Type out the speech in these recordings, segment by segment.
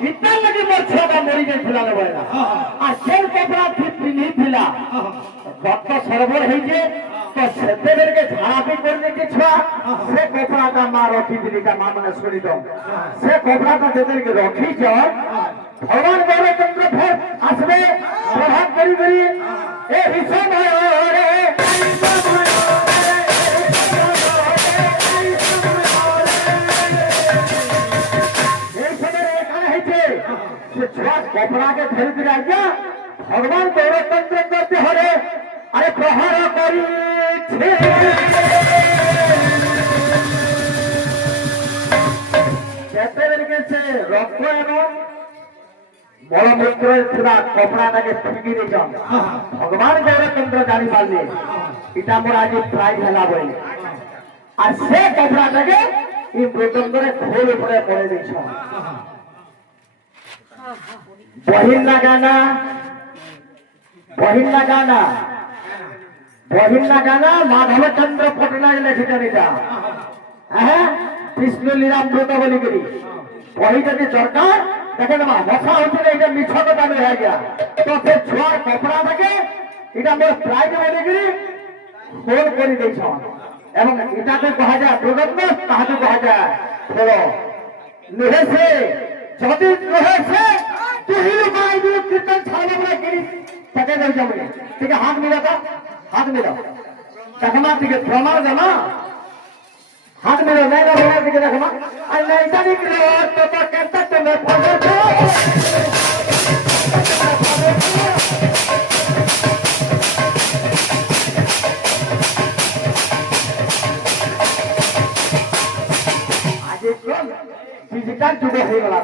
ইতার লাগি মোর ছেলেটা মরি গেছিল না বইলা আর সেই কপড়া পিনি থিলা রক্ত সরবর হইছে তো সেতেদেরকে ঝাড়াপি করে দিতে ছুয়া সে কপড়াটা মা রখি দিলিটা মা মানে শুনি দাও সে কপড়াটা যেদেরকে রখিছ ভগবান গৌরচন্দ্র ফের আসবে প্রভাব করি করি এ ভীষণ রে कपड़ा के धरी दिया गया भगवान गौरचंद्र करते हरे अरे प्रहार करी रक्त एवं मलमूत्र कपड़ाटाके फिकी दिछन भगवान गौरचंद्र जानी पारले इटा मोर आज प्राइज हला बोली और से कपड़ाटाके इ मृदंगरे खोल उपरे पड़े दिछन बहिना गाना माधवचंद्र पटनायक लिखिछन এটা হ্যাঁ কৃষ্ণ লীলামৃত বলি করি বহি যদি দরকার দেখেন মা ভাষা হচ্ছে এটা মিছ কথা হয়ে গিয়া তো সে ছুয়ার কপড়া থাকে এটা মোর প্রাইজ বলি করি ফোন করে দিয়েছ এবং এটাকে কহা যায় প্রদত্ত তাহাকে কহা যায় ফেরো নহেছে যদি নহেছে तुहिलु माय दु कीर्तन छाले बड़ा गिरी तके नहीं जमले ठीक है हाथ मिला था हाथ मिला तकमा ठीक है प्रमाण जमा हाथ मिला नहीं ना बोला ठीक है तकमा आई नहीं था निकले तो कहता तो मैं फंसे तो आज कौन डिजिटल जुगे हो गला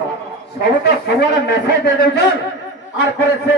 सब तो सबरे मेसेज दे दउछन আর করেছে